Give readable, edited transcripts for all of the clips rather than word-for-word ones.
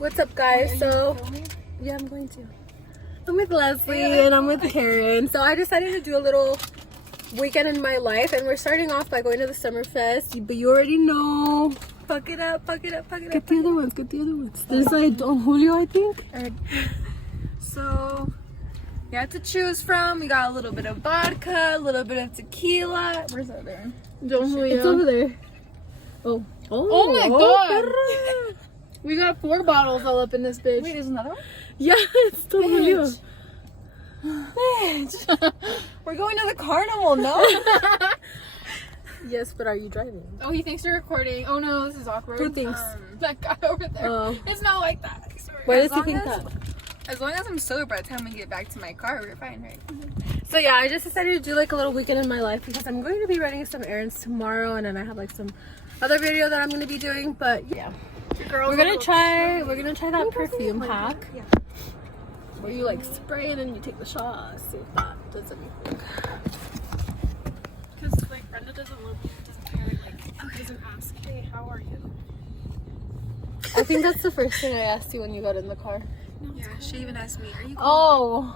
What's up, guys? So, yeah, I'm going to. I'm with Leslie and I'm with Karen. So I decided to do a little weekend in my life, and we're starting off by going to the Summer Fest. But you already know. Fuck it up, fuck it up, fuck it up. Get the other ones, get the other ones. There's like Don Julio, I think. So, you have to choose from. We got a little bit of vodka, a little bit of tequila. Where's that there? Don Julio. It's over there. Oh. Oh my god. We got 4 bottles all up in this bitch. Wait, there's another one? Yeah, it's Don Julio. Bitch. We're going to the carnival, no? Yes, but are you driving? Oh, he thinks you're recording. Oh no, this is awkward. Who thinks? That guy over there. It's not like that. Sorry. Why does he think that? As long as I'm sober by the time we get back to my car, we're fine, right? So yeah, I just decided to do like a little weekend in my life because I'm going to be running some errands tomorrow, and then I have like some other video that I'm going to be doing. But yeah, we're gonna try that perfume pack. Yeah. Where you like spray and then you take the shot. See if that does anything. Because like Brenda doesn't love me, doesn't care, like doesn't ask, hey, how are you? I think that's the first thing I asked you when you got in the car. No, yeah, she even asked me, are you cool? Oh.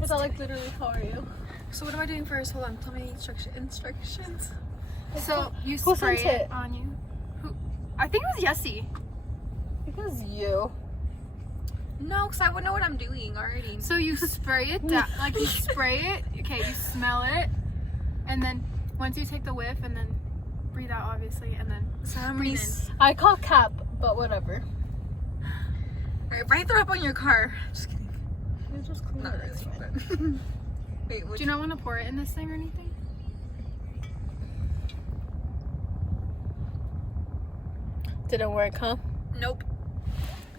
Is that like literally, how are you? So what am I doing first? Hold on, tell me instructions. So you Who spray sent it on you. Who? I think it was Yessie. I think it was you. No, because I would know what I'm doing already. So you spray it down, like you spray it, okay, you smell it, and then once you take the whiff and then breathe out, obviously, and then breathe in. I call cap, but whatever. Alright, if I throw up on your car. Just kidding. Just clean Not really, but... Wait, do you not want to pour it in this thing or anything? Didn't work, huh? Nope.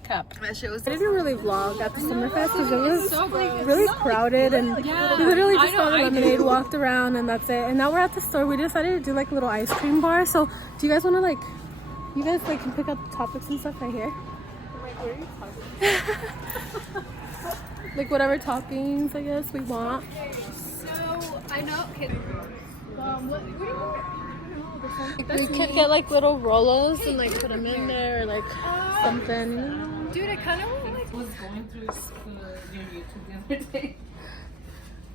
Cap. That shit was. I didn't really vlog at the Summer Fest because it was really crowded, and we literally just got a lemonade, walked around, and that's it. And now we're at the store. We decided to do like a little ice cream bar. So do you guys want to like, you guys like can pick up the topics and stuff right here? Like, what are you talking about? Like whatever toppings I guess we want. Okay, so I know. Okay. What do you want? We could get like little Rolos and like put them in there or like something. Dude, I kind of was going through your YouTube the other day.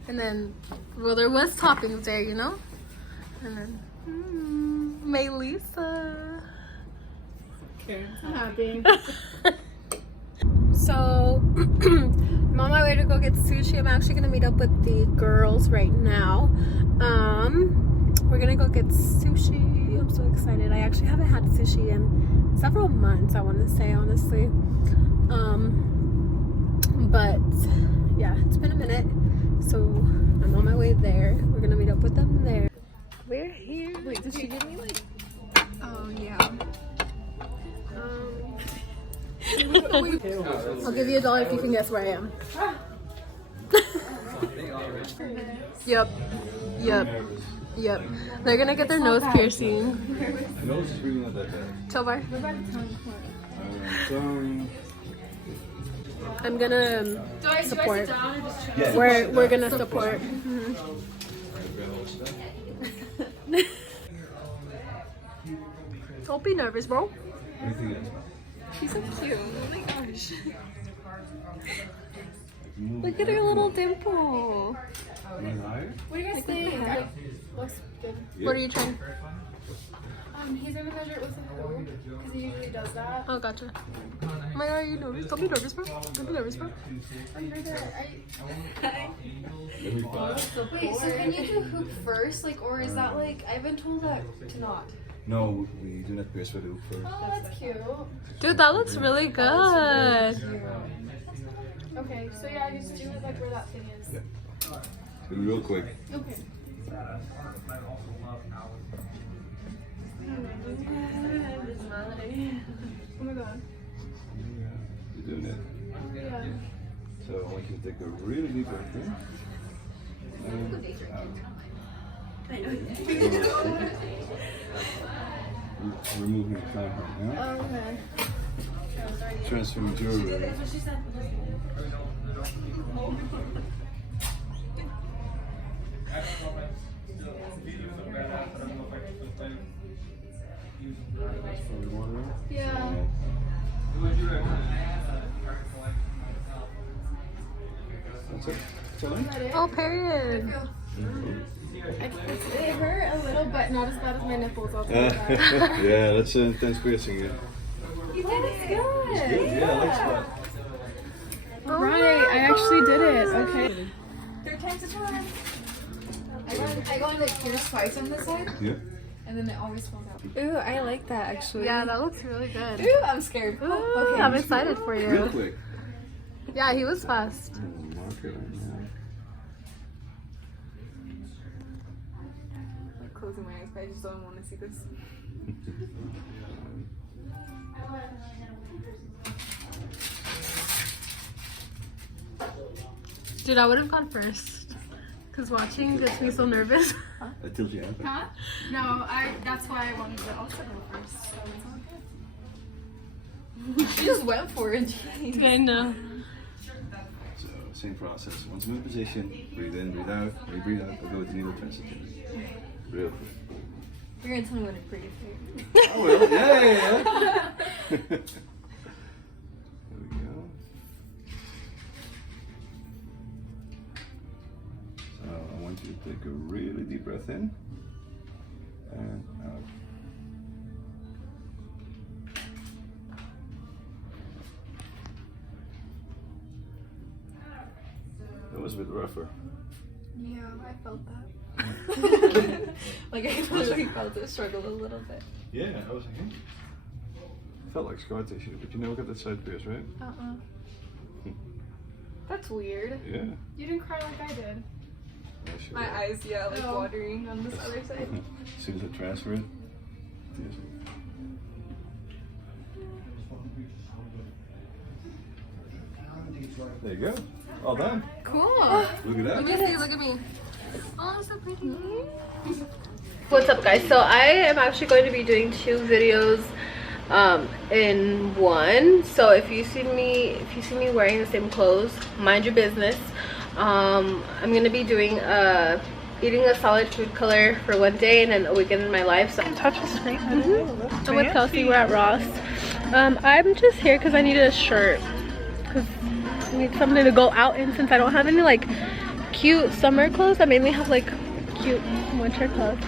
And then, well, there was toppings there, you know? And then, Melissa. I'm happy. So, I'm on my way to go get sushi. I'm actually going to meet up with the girls right now. We're going to go get sushi. I'm so excited. I actually haven't had sushi in several months, I want to say, honestly. But yeah, it's been a minute. So I'm on my way there. We're going to meet up with them there. We're here. Wait, did she give me like... Oh, yeah. I'll give you $1 if you can guess where I am. Yep. They're gonna get their nose piercing. Nose is really not that bad. Tobar. I'm gonna support. We're gonna support. Don't be nervous, bro. She's so cute. Oh my gosh. Look at her little dimple. What do you guys think? Looks good. What are you trying? He's gonna measure it with a hole because he usually does that. Oh, gotcha. Oh my god, are you nervous? Don't be nervous, bro. Don't be nervous, bro. Oh, you're there. Wait, so can you do hoop first? Like, or is that like, I've been told that to not. No, we do not pierce for the hoop first. Oh, that's cute. Dude, that looks really good. Okay, so yeah, just do it like where that thing is. Yeah. Do it real quick. Okay. Oh my god. You're doing it. Yeah. So I want you to take a really deep breath in. And out. Removing the clamp right now. Okay. Transferring jewelry. That's what she said. Yeah. That's it. That's all right. Oh, period. It hurt a little, but not as bad as my nipples. I'll tell you that. Yeah, that's an intense piercing. Yeah. You did it good. Good. Yeah, I like that. Right, I actually did it. Okay. 3 times a charm. I go in like pierce twice on this side, Yeah. and then it always falls out. Ooh, I like that actually. Yeah, that looks really good. Ooh, I'm scared. Ooh, Okay. I'm excited for Real you. quick. Yeah, he was fast. Marker right now. I'm closing my eyes, but I just don't want to see this. Dude, I would have gone first. Because watching gets me so nervous. I told you. Huh? No, that's why I wanted to also go first. So it's okay. She just went for it. Jeez. I know. So, same process. Once I'm in position, breathe in, breathe out. When you breathe out, I'll go with the needle sensitivity. Real quick. You're gonna tell me when to breathe. Oh, well, yeah. There we go. So I want you to take a really deep breath in and out. That was a bit rougher. Yeah, I felt that. Like I literally felt it struggle a little bit. Yeah, I was like, hey. Felt like scar tissue, but you never got that side pierce, right? That's weird. Yeah. You didn't cry like I did. Yeah, sure. My eyes, yeah, like Oh. watering on this other side. As soon as I transfer it, yes. There you go. All done. Cool. Look at that. Look at me. Oh, I'm so pretty. What's up, guys? So I am actually going to be doing 2 videos in one. So if you see me wearing the same clothes, mind your business. I'm gonna be doing eating a solid food color for one day and then a weekend in my life. So Touch the screen. I'm with Kelsey. We're at Ross. I'm just here because I needed a shirt because I need something to go out in since I don't have any like cute summer clothes. I mainly have like cute winter clothes.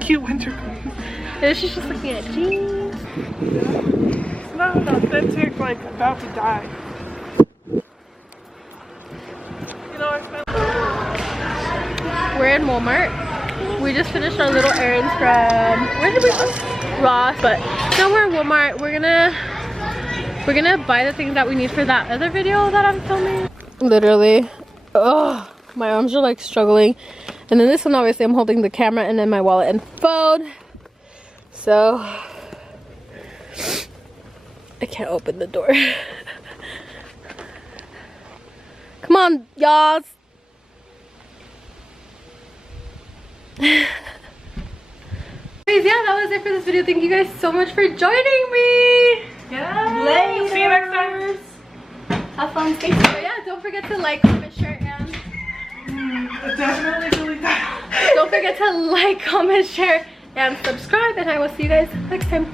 Cute winter clothes. And she's just looking at jeans. It's not authentic, like about to die. You know, I spent. We're in Walmart. We just finished our little errands from, where did we go? Ross. But now we're in Walmart. We're gonna buy the things that we need for that other video that I'm filming. Literally, oh, my arms are like struggling. And then this one, obviously I'm holding the camera and then my wallet and phone. So I can't open the door. Come on, y'all. Anyways, yeah, that was it for this video. Thank you guys so much for joining me. Yeah. See you next time. Have fun, stay safe. But yeah, don't forget to like, comment, share, and Definitely delete that. don't forget to like, comment, share, and subscribe. And I will see you guys next time.